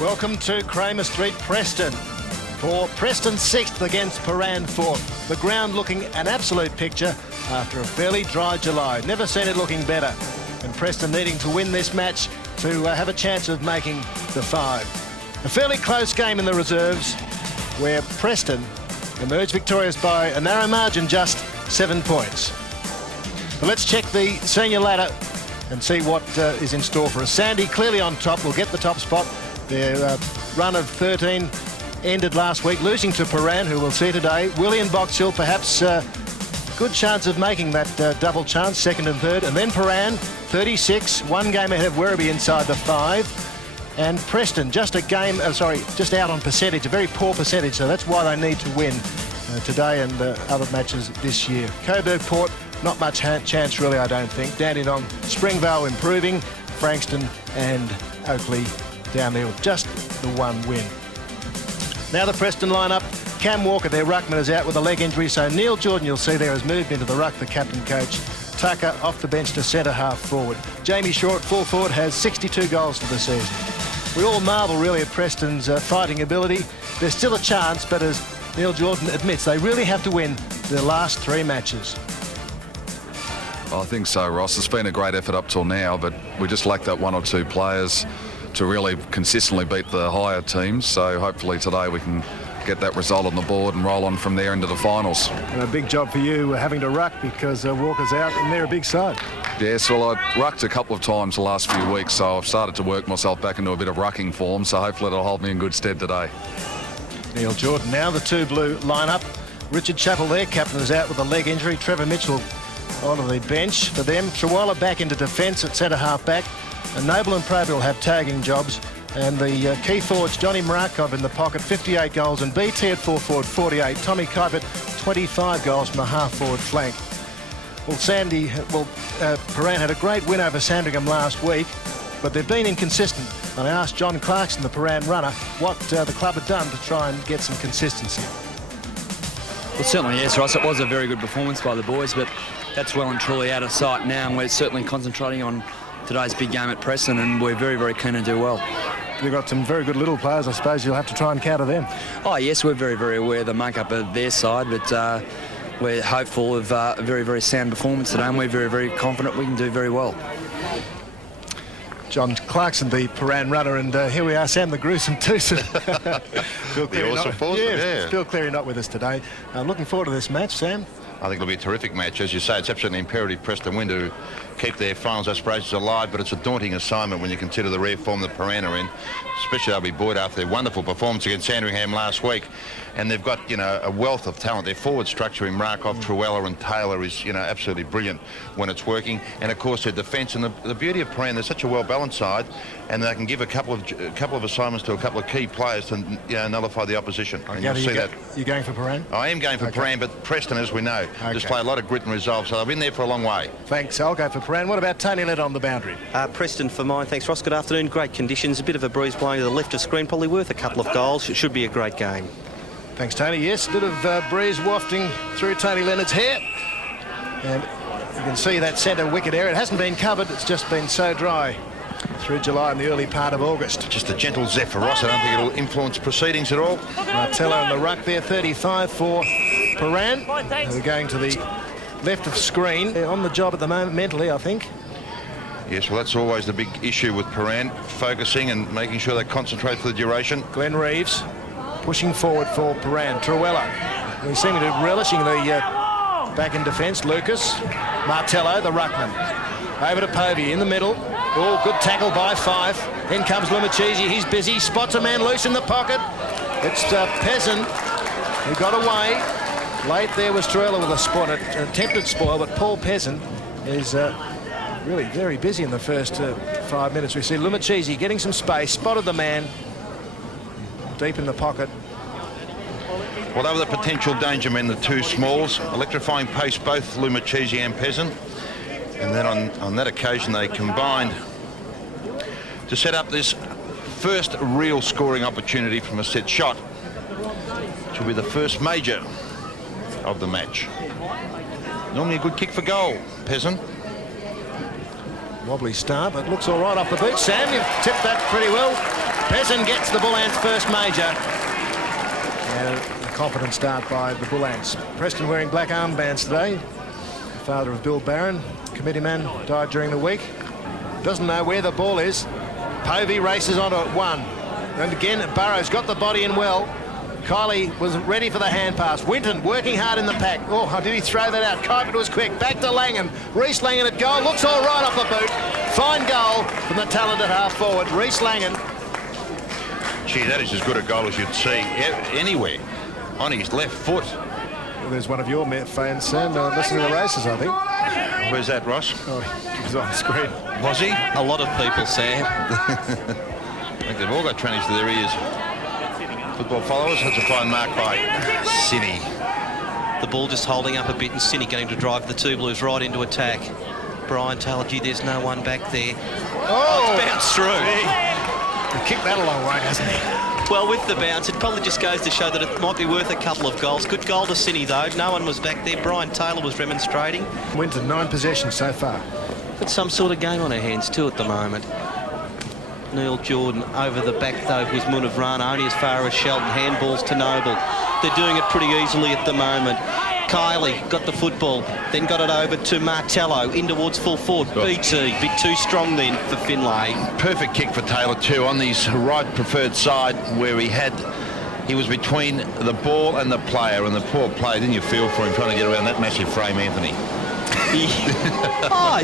Welcome to Kramer Street, Preston. For Preston 6th against Prahran 4th. The ground looking an absolute picture after a fairly dry July. Never seen it looking better. And Preston needing to win this match to have a chance of making the 5. A fairly close game in the reserves where Preston emerged victorious by a narrow margin, just 7 points. But let's check the senior ladder and see what is in store for us. Sandy clearly on top, will get the top spot. Their run of 13 ended last week, losing to Prahran, who we'll see today. Willie and Box Hill, perhaps good chance of making that double chance, 2nd and 3rd. And then Prahran, 36, 1 game ahead of Werribee inside the 5. And Preston, just a game, just out on percentage, a very poor percentage, so that's why they need to win today and other matches this year. Coburg Port, not much chance really, I don't think. Dandenong, Springvale improving, Frankston and Oakley down there with just the 1 win. Now the Preston lineup. Cam Walker, their ruckman, is out with a leg injury, so Neil Jordan, you'll see there, has moved into the ruck, the captain coach. Tucker off the bench to centre half forward. Jamie Shaw at full forward has 62 goals for the season. We all marvel really at Preston's fighting ability. There's still a chance, but as Neil Jordan admits, they really have to win their last 3 matches. I think so, Ross. It's been a great effort up till now, but we just lack that 1 or 2 players to really consistently beat the higher teams. So hopefully today we can get that result on the board and roll on from there into the finals. And a big job for you having to ruck because Walker's out and they're a big side. Yes, well, I rucked a couple of times the last few weeks, so I've started to work myself back into a bit of rucking form, so hopefully it'll hold me in good stead today. Neil Jordan now, the 2 blue lineup. Richard Chappell, their captain, is out with a leg injury. Trevor Mitchell onto the bench for them. Trawala back into defence at centre half back. And Noble and Proby will have tagging jobs. And the key forwards, Johnny Marakov in the pocket, 58 goals, and BT at full forward, 48. Tommy Kuipert, 25 goals from the half-forward flank. Well, Prahran had a great win over Sandringham last week, but they've been inconsistent. And I asked John Clarkson, the Prahran runner, what the club had done to try and get some consistency. Well, certainly, yes, Ross. It was a very good performance by the boys, but that's well and truly out of sight now, and we're certainly concentrating on today's big game at Preston, and we're very, very keen to do well. You've got some very good little players. I suppose you'll have to try and counter them. Oh, yes, we're very, very aware of the makeup of their side, but we're hopeful of a very, very sound performance today, and we're very, very confident we can do very well. John Clarkson, the Prahran runner, and here we are, Sam the Gruesome too. Phil Cleary not with us today. I'm looking forward to this match, Sam. I think it'll be a terrific match. As you say, it's absolutely imperative Preston win to keep their finals aspirations alive, but it's a daunting assignment when you consider the rare form that Prahran are in, especially they'll be buoyed after their wonderful performance against Sandringham last week. And they've got, a wealth of talent. Their forward structure in Markov, Trawala and Taylor is, absolutely brilliant when it's working. And, of course, their defence. And the beauty of Prahran, they're such a well-balanced side, and they can give a couple of assignments to a couple of key players to nullify the opposition. And you'll see that. You're going for Prahran? I am going for Prahran, but Preston, as we know, display a lot of grit and resolve, so they've been there for a long way. Thanks. I'll go for Prahran. What about Tony Lett on the boundary? Preston for mine. Thanks, Ross. Good afternoon. Great conditions. A bit of a breeze blowing to the left of screen, probably worth a couple of goals. It should be a great game. Thanks, Tony. Yes, a bit of breeze wafting through Tony Leonard's hair. And you can see that centre wicket area. It hasn't been covered. It's just been so dry through July and the early part of August. Just a gentle zephyr, Ross. I don't think it'll influence proceedings at all. Martello in the ruck there, 35 for Prahran. We're going to the left of screen. They're on the job at the moment mentally, I think. Yes, well, that's always the big issue with Prahran, focusing and making sure they concentrate for the duration. Glenn Reeves pushing forward for Prahran. Trawala. We seem to be relishing the back in defence. Lucas. Martello, the ruckman. Over to Povey in the middle. Oh, good tackle by 5. In comes Lumachisi. He's busy. Spots a man loose in the pocket. It's Peasant who got away. Late there was Trawala with a spot, an attempted spoil, but Paul Peasant is really very busy in the first 5 minutes. We see Lumachisi getting some space. Spotted the man. Deep in the pocket. Well, they were the potential danger men, the 2 smalls. Electrifying pace, both Lumachisi and Peasant. And then on that occasion, they combined to set up this first real scoring opportunity from a set shot, which will be the first major of the match. Normally a good kick for goal, Peasant. Wobbly start, but looks all right off the boot. Sam, you've tipped that pretty well. Preston gets the Bull Ants' first major. And a confident start by the Bull Ants. Preston wearing black armbands today. The father of Bill Barron, committee man, died during the week. Doesn't know where the ball is. Povey races onto it, 1. And again, Burrows got the body in well. Kylie was ready for the hand pass. Winton working hard in the pack. Oh, how did he throw that out? Kuipert was quick. Back to Langan. Reece Langan at goal. Looks all right off the boot. Fine goal from the talented half forward, Reece Langan. Gee, that is as good a goal as you'd see anywhere. On his left foot. Well, there's one of your fans, Sam, listening to the races, I think. Where's that, Ross? Oh, he was on the screen. Was he? A lot of people, Sam. I think they've all got trannies to their ears. Football followers. That's a fine mark by Cine. The ball just holding up a bit and Cine going to drive the two Blues right into attack. Brian Taylor, gee, there's no one back there. Oh, It's bounced through. He kicked that a long way, hasn't he? Well, with the bounce, it probably just goes to show that it might be worth a couple of goals. Good goal to Cine, though. No one was back there. Brian Taylor was remonstrating. Winton, 9 possessions so far. Got some sort of game on our hands, too, at the moment. Neil Jordan over the back, though, was Munavrana, only as far as Shelton. Handballs to Noble. They're doing it pretty easily at the moment. Kylie got the football, then got it over to Martello, in towards full forward. BT, bit too strong then for Finlay. Perfect kick for Taylor too on his right preferred side where he was between the ball and the player, and the poor player, didn't you feel for him trying to get around that massive frame, Anthony? I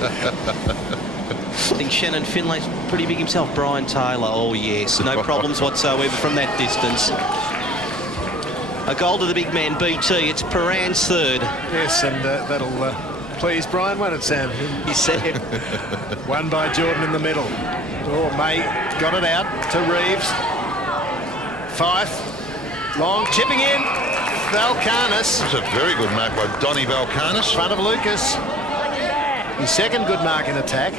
think Shannon Finlay's pretty big himself. Brian Taylor, oh yes, no problems whatsoever from that distance. A goal to the big man, BT. It's Prahran's third. Yes, and that'll please Brian, won't it, Sam? He said. One by Jordan in the middle. Oh, May got it out to Reeves. Fife. Long chipping in. Valkanis. That's a very good mark by Donny Valkanis. Front of Lucas. His second good mark in attack.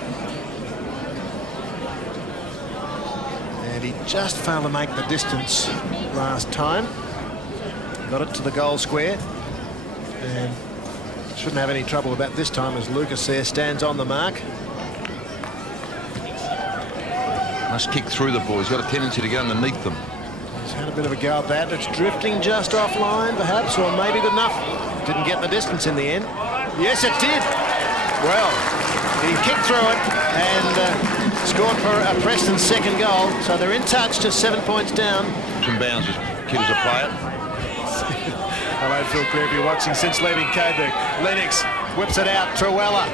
And he just failed to make the distance last time. Got it to the goal square. And shouldn't have any trouble about this time as Lucas there stands on the mark. Must kick through the ball. He's got a tendency to go underneath them. He's had a bit of a go at that. It's drifting just offline, perhaps, or maybe good enough. Didn't get the distance in the end. Yes, it did. Well, he kicked through it and scored for Preston's second goal. So they're in touch, just 7 points down. Some bounds as kid as a player. Hello, Phil Clear, if you're watching since leaving Coburg. LENNOX whips it out. Truella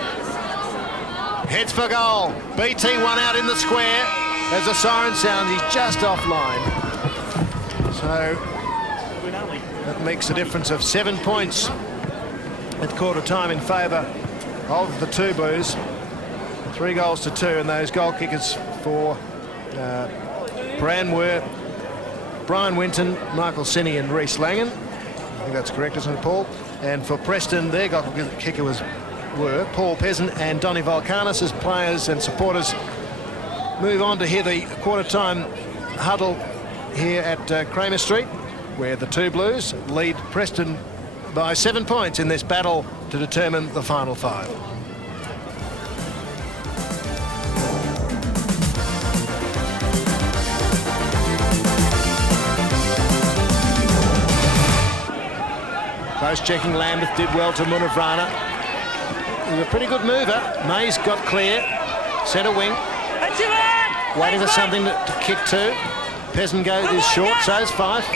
heads for goal. BT one out in the square. As the siren sounds, he's just offline. So that makes a difference of 7 points at quarter time in favour of the two Blues. 3 goals to 2, and those goal kickers for Prahran were Brian Winton, Michael Cine and Reece Langan. I think that's correct, isn't it, Paul? And for Preston, their goal kicker were Paul Peasant and Donny Valkanis as players and supporters move on to hear the quarter-time huddle here at Kramer Street, where the two Blues lead Preston by 7 points in this battle to determine the final 5. Close checking. Lambeth did well to Munavrana. He was a pretty good mover. May's got clear. Centre wing. Waiting for something to kick to. Peasant is short, so's Fife.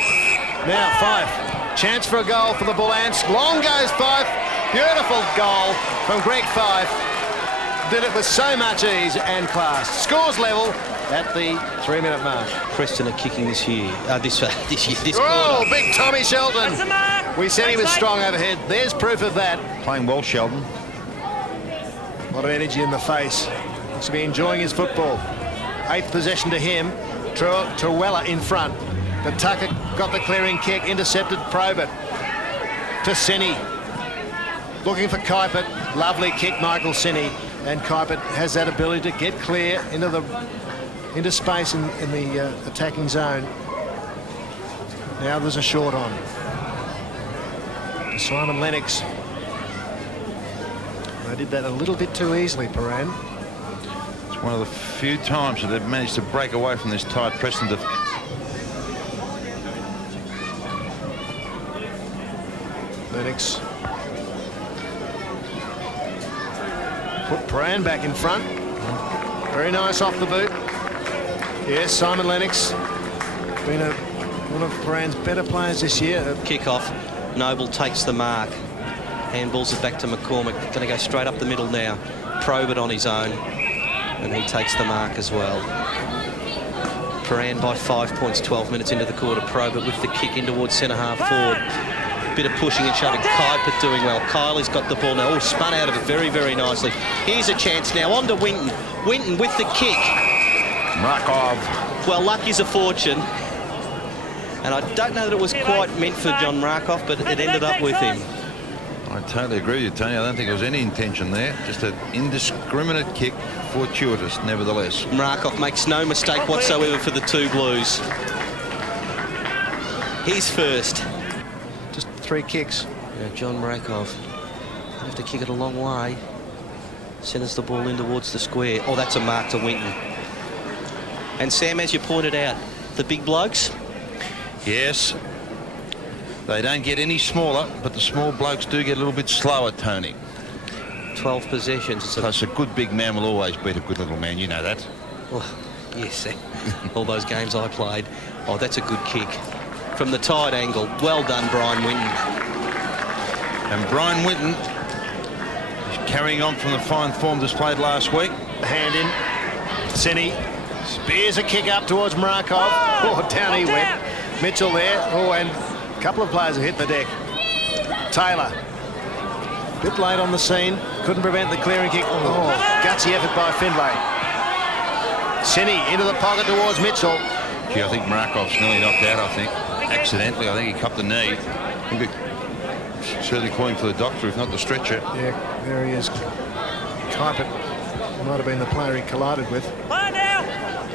Now Fife. Chance for a goal for the Bull Ants. Long goes Fife. Beautiful goal from Greg Fife. Did it with so much ease and class. Scores level at the 3-minute mark. Preston are kicking this year. This Oh, quarter. big Tommy Shelton. We said he was strong overhead. There's proof of that. Playing well, Sheldon. A lot of energy in the face. Looks to be enjoying his football. 8th possession to him. Truella in front. But Tucker got the clearing kick, intercepted Probert. To Cine. Looking for Kuipert. Lovely kick, Michael Cine. And Kuipert has that ability to get clear into space in the attacking zone. Now there's a short on. Simon Lennox. They did that a little bit too easily, Prahran. It's One of the few times that they've managed to break away from this tight Preston defence. Lennox. Put Prahran back in front. Very nice off the boot. Yes, Simon Lennox. Been one of Prahran's better players this year. Kick-off. Noble takes the mark. Handballs it back to McCormick. Going to go straight up the middle now. Probe it on his own. And he takes the mark as well. Prahran by 5 points, 12 minutes into the quarter. Probe it with the kick in towards centre-half forward. Bit of pushing and shoving. Kuiper doing well. Kylie's got the ball now. Oh, spun out of it very, very nicely. Here's a chance now. On to Winton. Winton with the kick. Markov. Well, luck is a fortune. And I don't know that it was quite meant for John Markov, but it ended up with him. I totally agree with you, Tony. I don't think there was any intention there. Just an indiscriminate kick, fortuitous, nevertheless. Markov makes no mistake whatsoever for the two Blues. He's first. Just 3 kicks. Yeah, John Markov. Have to kick it a long way. Centres the ball in towards the square. Oh, that's a mark to Winton. And Sam, as you pointed out, the big blokes. Yes. They don't get any smaller, but the small blokes do get a little bit slower, Tony. 12 possessions. Plus, a good big man will always beat a good little man. You know that. Oh, yes, all those games I played. Oh, that's a good kick. From the tight angle. Well done, Brian Winton. And Brian Winton is carrying on from the fine form displayed last week. Hand in. Senny spears a kick up towards Markov. Oh, down he went. Mitchell there. Oh, and a couple of players have hit the deck. Taylor. Bit late on the scene. Couldn't prevent the clearing kick. Oh, gutsy effort by Findlay. Senny into the pocket towards Mitchell. Gee, I think Markov's nearly knocked out, I think. Accidentally, I think he cupped the knee. I think they're certainly calling for the doctor, if not the stretcher. Yeah, there he is. Kuiper might have been the player he collided with.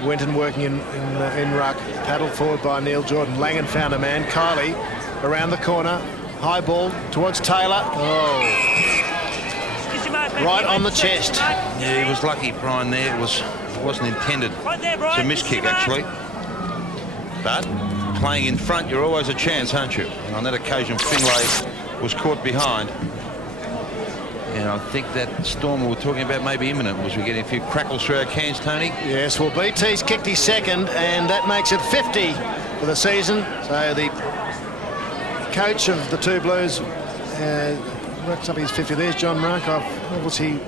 Winton working in ruck. Paddled forward by Neil Jordan. Langan found a man. Kylie around the corner. High ball towards Taylor. Oh. Right on the chest. Yeah, he was lucky, Brian, there. It wasn't intended. It's a miss kick, actually. But playing in front, you're always a chance, aren't you? And on that occasion, Finlay was caught behind. And I think that storm we were talking about may be imminent. Was we getting a few crackles through our cans, Tony? Yes, well, BT's kicked his second, and that makes it 50 for the season. So the coach of the two Blues works up his 50. There's John Markov. Obviously,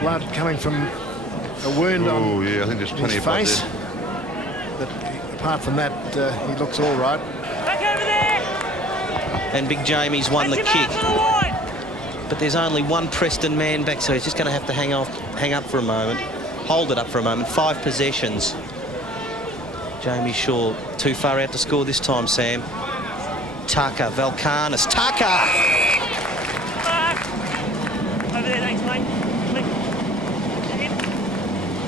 blood coming from a wound on yeah, I think there's plenty his of blood face. there. But apart from that, he looks all right. Back over there. And Big Jamie's won the kick. But there's only one Preston man back, so he's just going to have to hang up for a moment. Hold it up for a moment. 5 possessions. Jamie Shaw too far out to score this time, Sam. Tucker, Valkanis, Tucker! Over there, thanks, mate.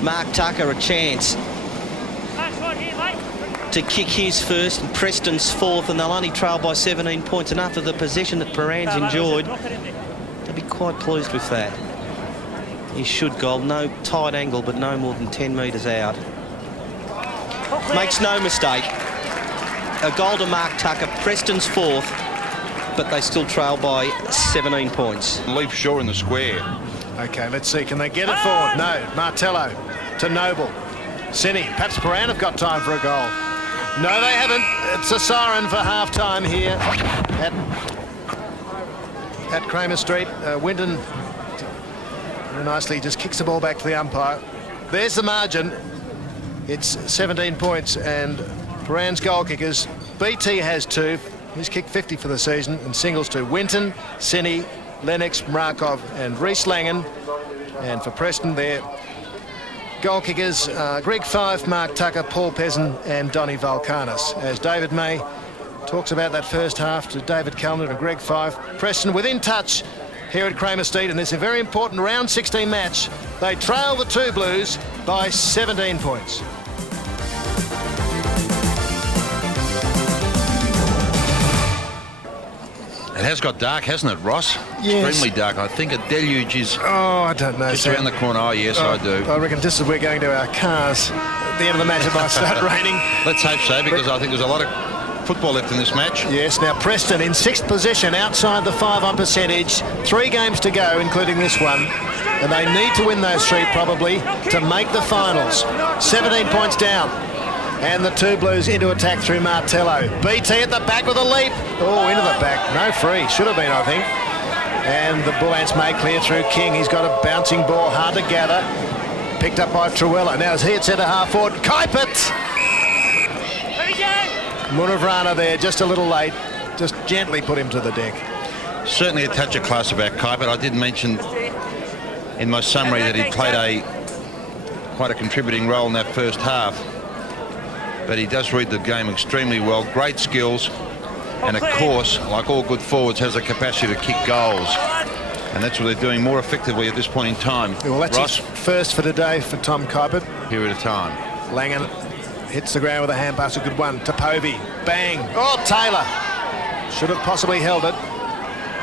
Mark Tucker a chance Mark's right here, mate. to kick his first and Preston's fourth, and they'll only trail by 17 points. And after the possession that Prahran's enjoyed, they'll be quite pleased with that. He should goal. No tight angle, but no more than 10 metres out. Makes no mistake. A goal to Mark Tucker. Preston's fourth, but they still trail by 17 points. Leaf Shaw in the square. Okay, let's see. Can they get it forward? No. Martello to Noble. Senny. Perhaps Prahran have got time for a goal. No, they haven't. It's a siren for half-time here at Kramer Street. Winton very nicely just kicks the ball back to the umpire. There's the margin. It's 17 points, and Prahran's goal kickers. BT has 2. He's kicked 50 for the season, and singles to Winton, Senny, Lennox, Markov and Reece Langan. And for Preston, their goal kickers Greg Fife, Mark Tucker, Paul Peasant and Donny Valkanis. As David May talks about that first half to David Kellner and Greg Fife. Preston within touch here at Kramer Street, and this is a very important round 16 match. They trail the two Blues by 17 points. It has got dark, hasn't it, Ross? Yes. Extremely dark. I think a deluge is Oh, I don't know. just Sam. around the corner. Oh, yes, I do. I reckon just as we're going to our cars, at the end of the match it might start raining. Let's hope so, because I think there's a lot of football left in this match. Yes, now Preston in 6th position, outside the 5 on percentage. 3 games to go, including this one. And they need to win those 3 probably to make the finals. 17 points down. And the 2 Blues into attack through Martello. BT at the back with a leap. Oh, into the back. No free. Should have been, I think. And the Bull Ants made clear through King. He's got a bouncing ball, hard to gather. Picked up by Truella. Now is he at centre half forward. Kuipert! Munavrana there, just a little late. Just gently put him to the deck. Certainly a touch of class about Kuipert. I did mention in my summary that he played quite a contributing role in that first half. But he does read the game extremely well. Great skills. And of course, like all good forwards, has a capacity to kick goals. And that's what they're doing more effectively at this point in time. Well, that's Ross, his first for today for Tom Kuipert. period of time. Langan hits the ground with a hand pass, a good one to Povey. Bang. Oh, Taylor. Should have possibly held it.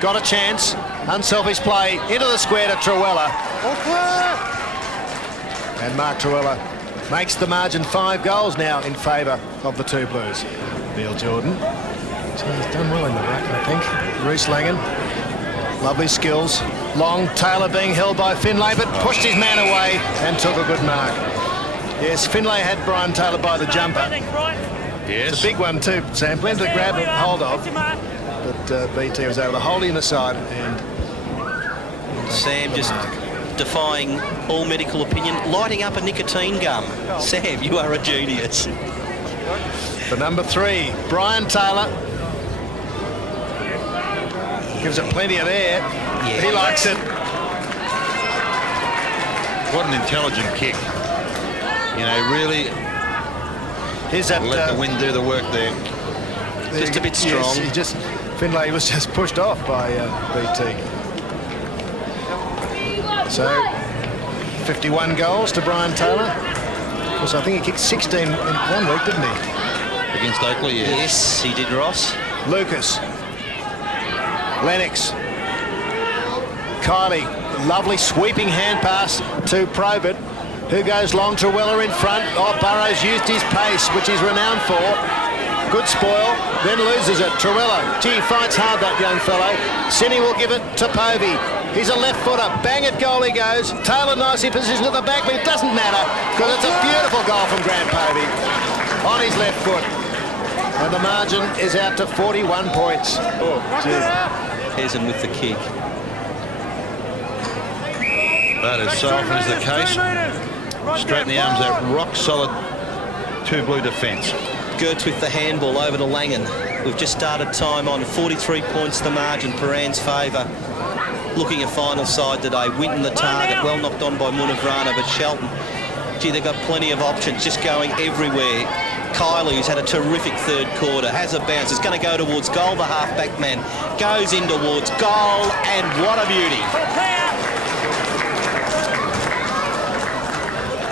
Got a chance. Unselfish play into the square to Truella. And Mark Truella makes the margin 5 goals now in favour of the 2 Blues. Neil Jordan. He's done well in the ruck, I think. Reece Langan. Lovely skills. Long. Taylor being held by Finlay, but pushed his man away and took a good mark. Yes, Finlay had Brian Taylor by the jumper. Yes. It's a big one too, Sam. Plenty to grab and hold of. But BT was able to hold him aside and... Sam just defying all medical opinion, lighting up a nicotine gum. Sam, you are a genius. For number 3, Brian Taylor. Gives it plenty of air. Yeah. He likes it. What an intelligent kick. You know, really Here's that. let the wind do the work there. Just a bit yes, strong. Finlay was just pushed off by BT. So 51 goals to Brian Taylor. Of course, I think he kicked 16 in 1 week, didn't he? Against Oakley, yes. Yes, he did, Ross. Lucas. Lennox. Kylie. Lovely sweeping hand pass to Probert, who goes long. Truella in front. Oh, Burrows used his pace, which he's renowned for. Good spoil, then loses it. Truella, gee, fights hard, that young fellow. Cini will give it to Povey. He's a left footer. Bang at goal he goes. Taylor nicely positioned at the back, but it doesn't matter because it's a beautiful goal from Grant Povey on his left foot. And the margin is out to 41 points. Oh, gee. Pearson with the kick. But as so often is the case, straighten the arms out, rock solid 2 Blue defence. Gertz with the handball over to Langan. We've just started time on 43 points the margin, Prahran's favour. Looking at final side today, Winton the target, well knocked on by Munavrana, but Shelton, gee, they've got plenty of options, just going everywhere. Kylie, who's had a terrific third quarter, has a bounce. It's going to go towards goal. The half-back man goes in towards goal, and what a beauty.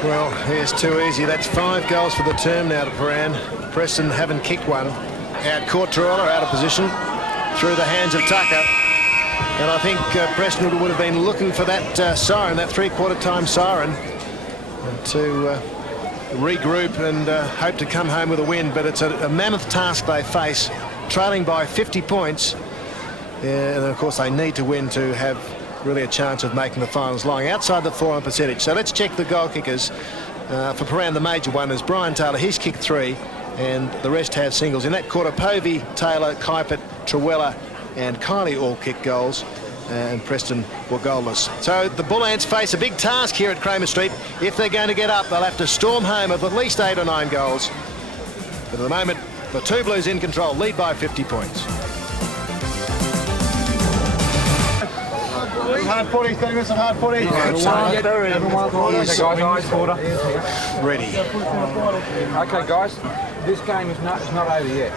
Well, here's too easy. That's 5 goals for the term now to Prahran. Preston haven't kicked one. Out caught Truella, out of position, through the hands of Tucker. And I think Preston would have been looking for that siren, that 3/4 time siren, to regroup and hope to come home with a win. But it's a mammoth task they face, trailing by 50 points. And of course they need to win to have really a chance of making the finals, lying outside the 4 on percentage. So let's check the goal kickers. For Prahran, the major one is Brian Taylor. He's kicked 3, and the rest have singles. In that quarter, Povey, Taylor, Kuipert, Truella and Kylie all kick goals, and Preston were goalless. So the Bull Ants face a big task here at Kramer Street. If they're going to get up, they'll have to storm home with at least 8 or 9 goals. But at the moment, the 2 Blues in control, lead by 50 points. Hard 40, 30 minutes of hard 40. Ready. Okay, guys, this game is not over yet.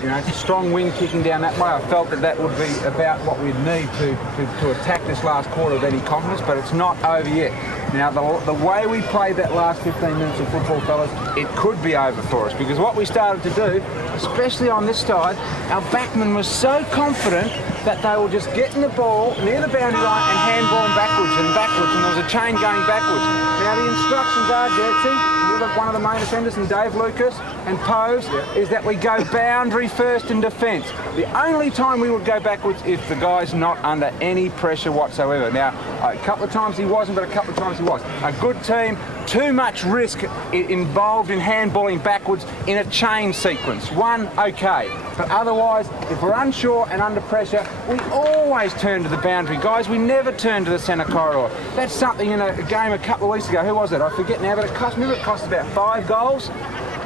You know, it's a strong wind kicking down that way. I felt that would be about what we'd need to attack this last quarter with any confidence, but it's not over yet. Now, the way we played that last 15 minutes of football, fellas, it could be over for us, because what we started to do, especially on this side, our backman was so confident that they were just getting the ball near the boundary line and handballing backwards, and there was a chain going backwards. Now, the instructions are, Jetsy, one of the main offenders, and Dave Lucas and Pose, is that we go boundary first in defence. The only time we would go backwards if the guy's not under any pressure whatsoever. Now, a couple of times he wasn't, but a couple of times he was. A good team, too much risk involved in handballing backwards in a chain sequence. One, okay. But otherwise, if we're unsure and under pressure, we always turn to the boundary. Guys, we never turn to the centre corridor. That's something in a game a couple of weeks ago. Who was it? I forget now, but it cost about 5 goals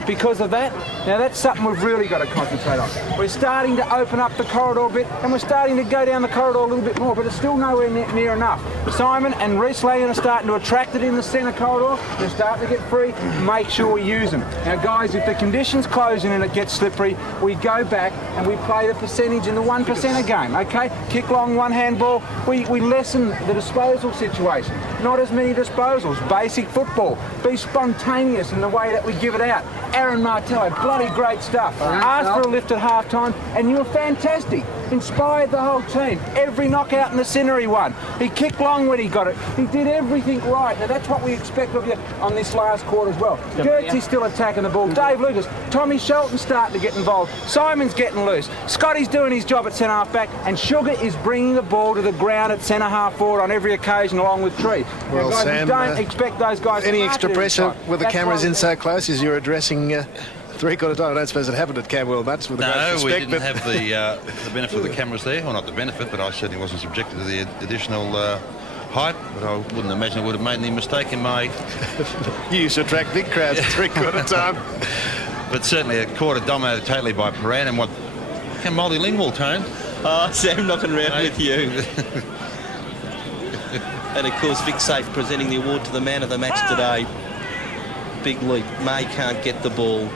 because of that. Now, that's something we've really got to concentrate on. We're starting to open up the corridor a bit, and we're starting to go down the corridor a little bit more, but it's still nowhere near enough. Simon and Reece Langan are starting to attract it in the centre corridor. They're starting to get free. Make sure we use them. Now, guys, if the conditions close in and it gets slippery, we go back and we play the percentage in the 1%er game, okay? Kick long, one handball. We lessen the disposal situation. Not as many disposals. Basic football. Be spontaneous in the way that we give it out. Aaron Martello, bloody great stuff. Asked for a lift at half-time, and you were fantastic. Inspired the whole team. Every knockout in the centre he won. He kicked long when he got it. He did everything right. Now, that's what we expect of you on this last quarter as well. Gertzy's still attacking the ball. Dave Lucas. Tommy Shelton's starting to get involved. Simon's getting loose. Scotty's doing his job at centre-half back, and Sugar is bringing the ball to the ground at centre-half forward on every occasion along with Tree. Well, now, guys, Sam, we don't expect those guys any to extra mark it pressure every time. with the That's cameras why in so close as you're addressing three-quarter time? I don't suppose it happened at Camberwell much with the great No, we respect, didn't have the benefit of the cameras there. Well, not the benefit, but I certainly wasn't subjected to the additional height. But I wouldn't imagine I would have made any mistake in my... You used to attract big crowds at three-quarter time. But certainly a quarter dominated totally by Prahran, and what... How multilingual, Tone. Oh, Sam knocking around with you. And of course, Vic Safe presenting the award to the man of the match today. Big leap. May can't get the ball.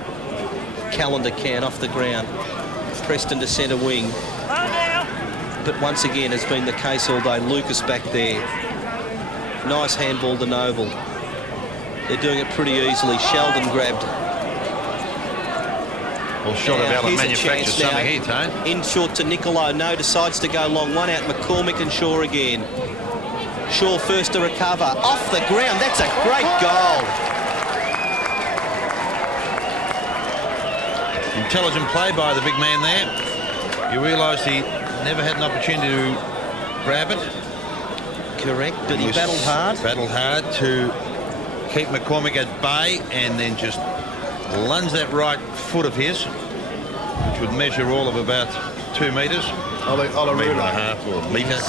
Callender can off the ground. Preston to centre wing. But once again, has been the case all day. Lucas back there. Nice handball to Noble. They're doing it pretty easily. Sheldon grabbed. Well, short of Allen manufacture something here, Tone. In short to Nicoloaau. No, decides to go long. One out. McCormick and Shaw again. Shaw first to recover. Off the ground. That's a great goal. Intelligent play by the big man there. You realise he never had an opportunity to grab it. Correct, but he battled hard. Battled hard to keep McCormick at bay, and then just lunge that right foot of his, which would measure all of about 2 metres. A metre and a half or a metre.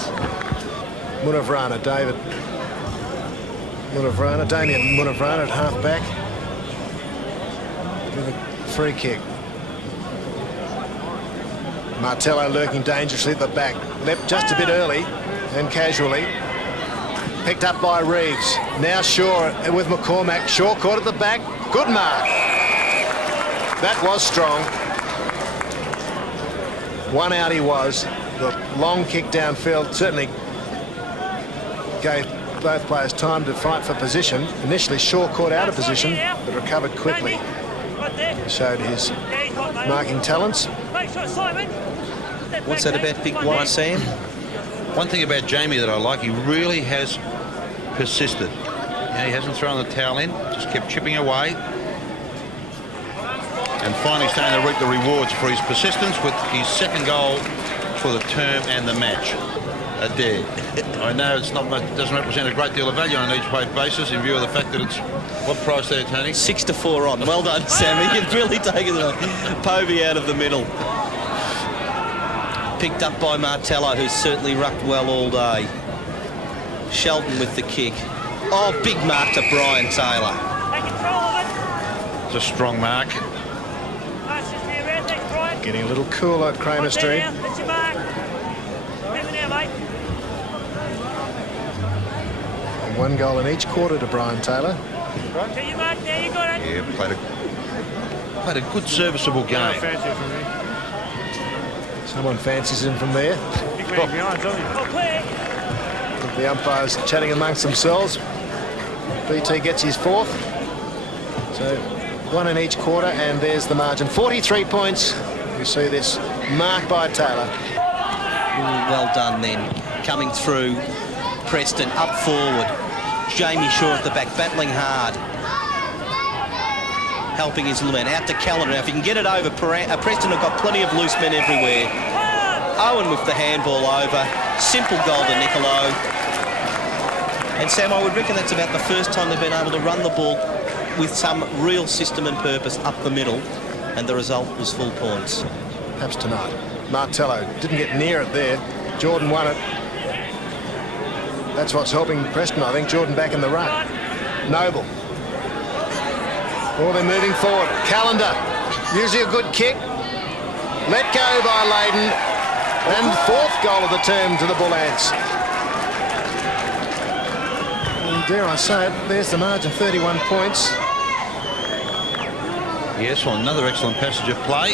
Munavrana, David. Munavrana, Damien Munavrana at half-back. With a free kick. Martello lurking dangerously at the back. Leapt just a bit early and casually. Picked up by Reeves. Now Shaw with McCormack. Shaw caught at the back. Good mark. That was strong. One out he was. The long kick downfield certainly gave both players time to fight for position. Initially Shaw caught out of position but recovered quickly. Showed his marking talents. What's that about big one, Sam? One thing about Jamie that I like, he really has persisted. He hasn't thrown the towel in, just kept chipping away. And finally starting to reap the rewards for his persistence with his second goal for the term and the match. A dare. I know it's not much, doesn't represent a great deal of value on an each way basis in view of the fact that it's what price there, Tony? 6-4 on. Well done, Sammy. You've really taken the Povey out of the middle. Picked up by Martello, who's certainly rucked well all day. Shelton with the kick. Oh, big mark to Brian Taylor. It's a strong mark. Getting a little cooler at Kramer Street. That's your mark. Remember now, mate. And 1 goal in each quarter to Brian Taylor. Get your mark there, you got it. Yeah, played a good serviceable game. Someone fancies him from there. Oh, clear. The umpires chatting amongst themselves. BT gets his fourth. So 1 in each quarter, and there's the margin. 43 points. You see this marked by Taylor. Well done then. Coming through, Preston up forward. Jamie Shaw at the back, battling hard. Helping his little man out to Calendar. Now, if he can get it over, Preston have got plenty of loose men everywhere. Owen with the handball over. Simple goal to NICOLOAU. And Sam, I would reckon that's about the first time they've been able to run the ball with some real system and purpose up the middle, and the result was full points. Perhaps tonight. Martello didn't get near it there. Jordan won it. That's what's helping Preston, I think. Jordan back in the run. Noble. Oh, they're moving forward. Calendar, usually a good kick. Let go by Leyden. And fourth goal of the term to the Bull Ants. And dare I say it, there's the margin, 31 points. Yes, well, another excellent passage of play.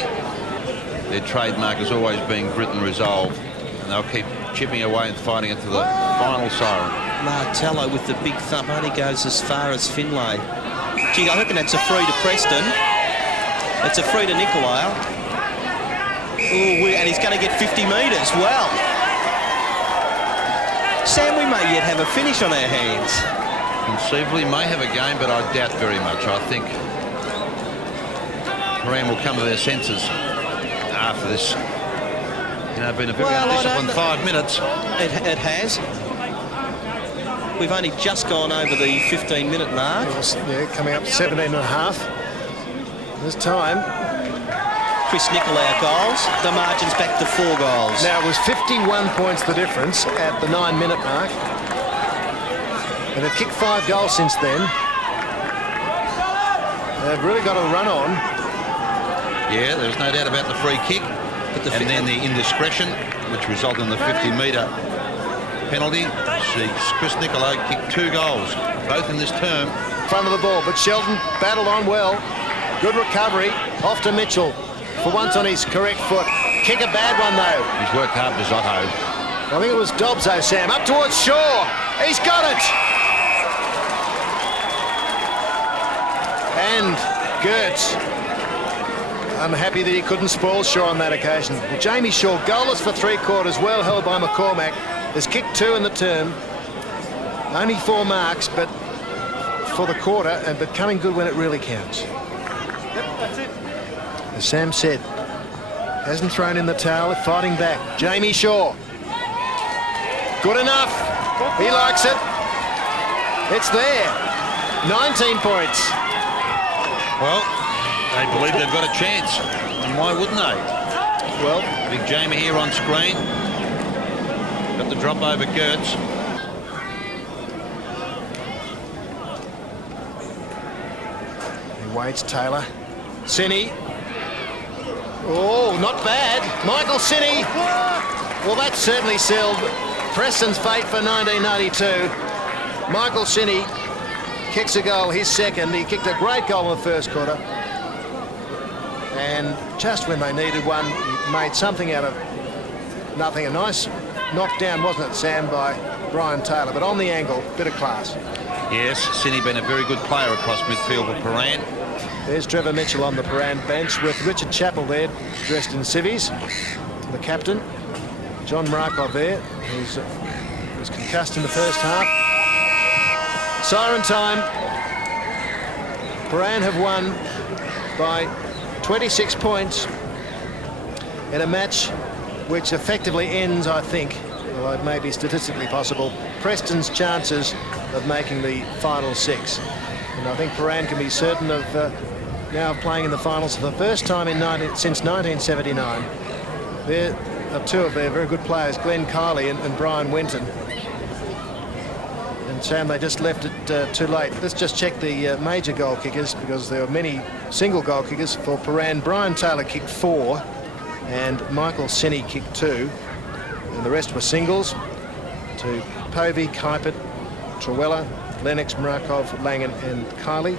Their trademark has always been grit and resolve, and they'll keep chipping away and fighting it to the final siren. Martello with the big thump only goes as far as Finlay. Gee, I reckon that's a free to Preston. It's a free to NICOLOAU. Ooh, and he's going to get 50 metres. Well, Sam, we may yet have a finish on our hands. Conceivably may have a game, but I doubt very much. I think Prahran will come to their senses after this. You know, been a very undisciplined 5 minutes. It has. We've only just gone over the 15-minute mark. Yeah, coming up to 17 and a half. This time. Chris NICOLOAU goals. The margin's back to 4 goals. Now, it was 51 points the difference at the 9-minute mark. And they've kicked 5 goals since then. They've really got a run on. Yeah, there's no doubt about the free kick. And then the indiscretion, which resulted in the 50-metre penalty. See, Chris NICOLOAU kicked 2 goals, both in this term. Front of the ball, but Shelton battled on well. Good recovery. Off to Mitchell. For once on his correct foot. Kick a bad one, though. He's worked hard, Bizzotto. I think it was Dobzo, Sam. Up towards Shaw. He's got it. And Gertz. Unhappy that he couldn't spoil Shaw on that occasion. Jamie Shaw, goalless for 3 quarters, well held by McCormack. Has kicked 2 in the term. Only 4 marks, but for the quarter, but coming good when it really counts. Yep, that's it. As Sam said, hasn't thrown in the towel, fighting back. Jamie Shaw. Good enough. He likes it. It's there. 19 points. Well, they believe they've got a chance, and why wouldn't they? Well, Big Jamie here on screen. Got the drop over Gertz. he waits Taylor. Sinney. Oh, not bad. Michael Sinney. Well, that certainly sealed Preston's fate for 1992. Michael Sinney kicks a goal, his second. He kicked a great goal in the first quarter. And just when they needed one, he made something out of nothing. A nice knockdown, wasn't it, Sam, by Brian Taylor, but on the angle, bit of class. Yes, Sinney been a very good player across midfield with Prahran. There's Trevor Mitchell on the Prahran bench with Richard Chappell there, dressed in civvies, the captain. John Markov there, who was concussed in the first half. Siren time. Prahran have won by 26 points in a match which effectively ends, I think, although it may be statistically possible, Preston's chances of making the final 6. And I think Prahran can be certain of now playing in the finals for the first time since 1979. There are 2 of their very good players, Glenn Kiley and Brian Winton. And Sam, they just left it too late. Let's just check the major goal kickers, because there were many single goal kickers for Prahran. Brian Taylor kicked 4 and Michael Sinney kicked 2. And the rest were singles to Povey, Kuipert, Truella, Lennox, Markov, Langan and Kiley.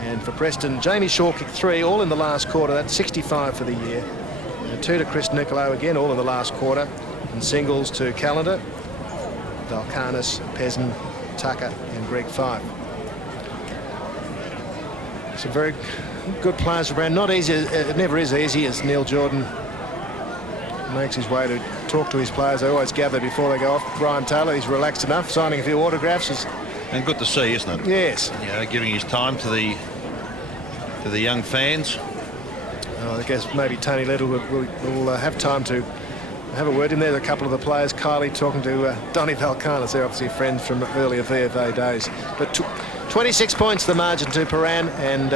And for Preston, Jamie Shaw kicked 3, all in the last quarter. That's 65 for the year. And 2 to Chris NICOLOAU, again, all in the last quarter. And singles to Calendar, Valkanis, Peasant Tucker and Greg Fife. Some very good players around. Not easy. It never is easy as Neil Jordan makes his way to talk to his players. They always gather before they go off. Brian Taylor, he's relaxed enough, signing a few autographs. And good to see, isn't it? Yes. You know, giving his time to the young fans. I guess maybe Tony Little will have time to have a word in there. A couple of the players, Kylie talking to Donny Valkanis. They're obviously friends from earlier VFA days. But 26 points the margin to Prahran, and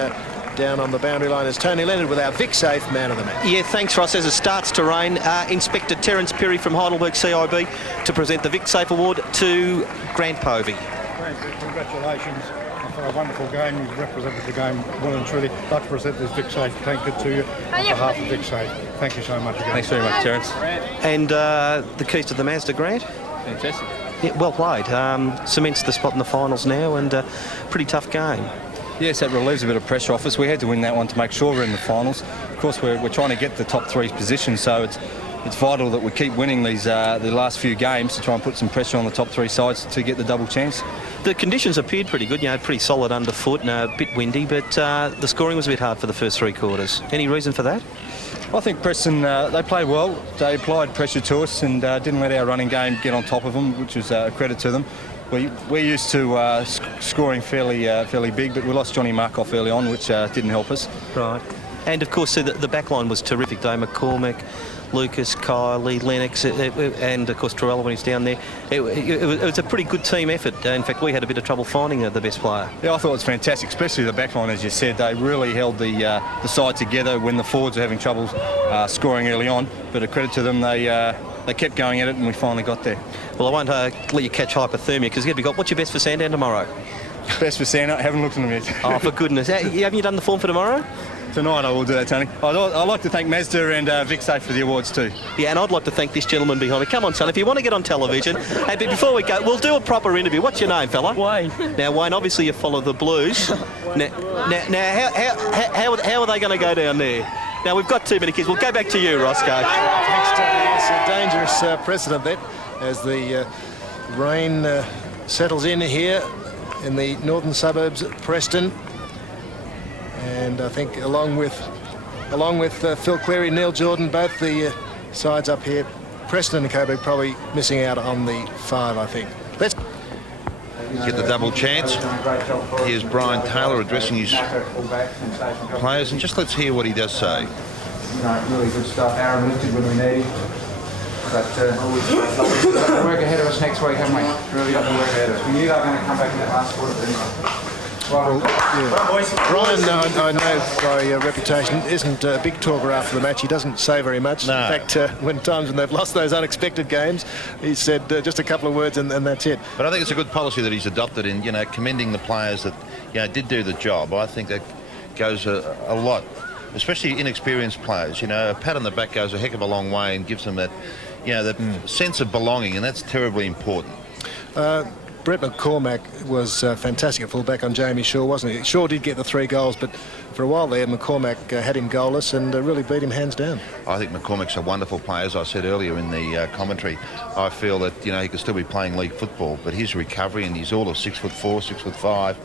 down on the boundary line is Tony Leonard with our Vic Safe man of the match. Yeah, thanks, Ross. As it starts to rain, Inspector Terence Perry from Heidelberg CIB to present the Vic Safe Award to Grant Povey. Grant, congratulations for a wonderful game. You've represented the game well and truly. I'd like to present this Vic Safe. Thank you to you on behalf of Vic Safe. Thank you so much again. Thanks very much, Terence. And the keys to the Mazda, Grant. Fantastic. Yeah, well played. Cements the spot in the finals now, and pretty tough game. Yes, that relieves a bit of pressure off us. We had to win that one to make sure we're in the finals. Of course, we're trying to get the top 3 positions, so it's vital that we keep winning these the last few games to try and put some pressure on the top 3 sides to get the double chance. The conditions appeared pretty good, pretty solid underfoot and a bit windy, but the scoring was a bit hard for the first 3 quarters. Any reason for that? I think Preston, they played well. They applied pressure to us and didn't let our running game get on top of them, which was a credit to them. We're used to scoring fairly big, but we lost Johnny Markoff early on, which didn't help us. Right. And of course, the back line was terrific though. McCormack, Lucas, Kylie, Lennox, and of course Torella when he's down there. It was a pretty good team effort. In fact, we had a bit of trouble finding the best player. Yeah, I thought it was fantastic, especially the back line, as you said. They really held the side together when the forwards were having trouble scoring early on. But a credit to them, they kept going at it and we finally got there. Well, I won't let you catch hypothermia because you've got what's your best for Sandown tomorrow? Best for Sandown? I haven't looked at them yet. Oh, for goodness. Haven't you done the form for tomorrow? Tonight I will do that, Tony. I'd like to thank Mazda and Vic Safe for the awards too. Yeah, and I'd like to thank this gentleman behind me. Come on, son, if you want to get on television. Hey, but before we go, we'll do a proper interview. What's your name, fella? Wayne. Now, Wayne, obviously you follow the Blues. Now, how are they going to go down there? Now, we've got too many kids. We'll go back to you, Roscoe. Thanks, Tony. It's a dangerous precedent that as the rain settles in here in the northern suburbs of Preston. And I think along with Phil Cleary, Neil Jordan, both the sides up here, Preston and Coburg probably missing out on the 5, I think. Let's Get the double chance. Here's Brian Taylor addressing his players, and just let's hear what he does say. Really good stuff. Aaron lifted when we need him. But we've got the work ahead of us next week, haven't we? Really got the work ahead of us. We knew they were going to come back in that last quarter, but anyway. Well, yeah. Brian, I know by reputation, isn't a big talker after the match. He doesn't say very much. No. In fact, when they've lost those unexpected games, he said just a couple of words and that's it. But I think it's a good policy that he's adopted in, commending the players that, did do the job. I think that goes a lot, especially inexperienced players. A pat on the back goes a heck of a long way and gives them that, that sense of belonging, and that's terribly important. Brett McCormack was fantastic at fullback on Jamie Shaw, wasn't he? Shaw did get the 3 goals, but for a while there, McCormack had him goalless and really beat him hands down. I think McCormack's a wonderful player. As I said earlier in the commentary, I feel that, he could still be playing league football, but his recovery, and he's all of 6'4", 6'5",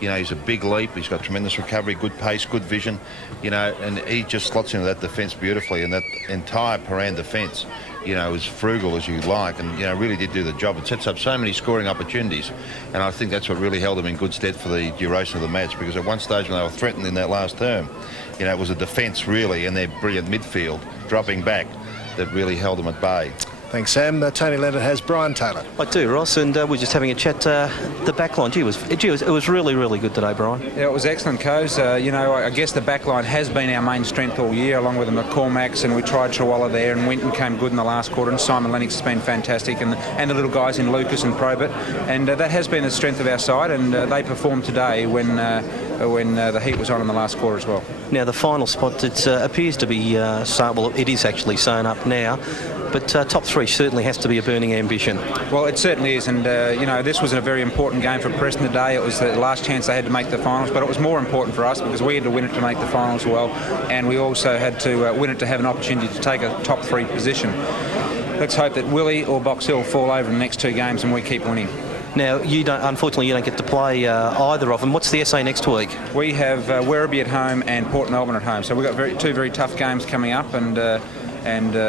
he's a big leap. He's got tremendous recovery, good pace, good vision, and he just slots into that defence beautifully, and that entire Prahran defence, as frugal as you like, and really did do the job. It sets up so many scoring opportunities, and I think that's what really held them in good stead for the duration of the match, because at one stage when they were threatened in that last term, it was a defence really, and their brilliant midfield dropping back that really held them at bay. Thanks, Sam. Tony Leonard has Brian Taylor. I do, Ross, and we're just having a chat. The back line, it was really, really good today, Brian. Yeah, it was excellent, Coz. I guess the back line has been our main strength all year, along with the McCormacks, and we tried Torella there, and Winton came good in the last quarter, and Simon Lennox has been fantastic, and the little guys in Lucas and Probert, and that has been the strength of our side, and they performed today when the heat was on in the last quarter as well. Now, the final spot, it appears to be it is actually sewn up now. But top 3 certainly has to be a burning ambition. Well, it certainly is, and this was a very important game for Preston today. It was the last chance they had to make the finals, but it was more important for us because we had to win it to make the finals well, and we also had to win it to have an opportunity to take a top 3 position. Let's hope that Willie or Box Hill fall over in the next 2 games and we keep winning. Now, unfortunately, you don't get to play either of them. What's the SA next week? We have Werribee at home and Port Melbourne at home. So we've got two very tough games coming up, and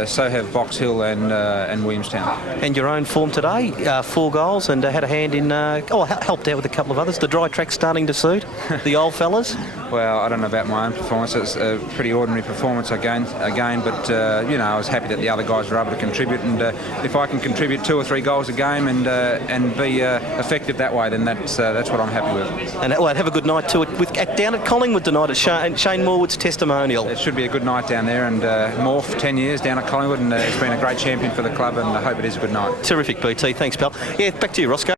so have Box Hill and Williamstown. And your own form today, 4 goals, and had a hand in, helped out with a couple of others. The dry track starting to suit the old fellas? Well, I don't know about my own performance. It's a pretty ordinary performance again, but I was happy that the other guys were able to contribute, and if I can contribute 2 or 3 goals a game and be effective that way, then that's what I'm happy with. And have a good night too down at Collingwood tonight at Shane Morwood's testimonial. It should be a good night down there, and Morph 10 years down at Collingwood, and it's been a great champion for the club, and I hope it is a good night. Terrific, BT. Thanks, pal. Yeah, back to you, Roscoe.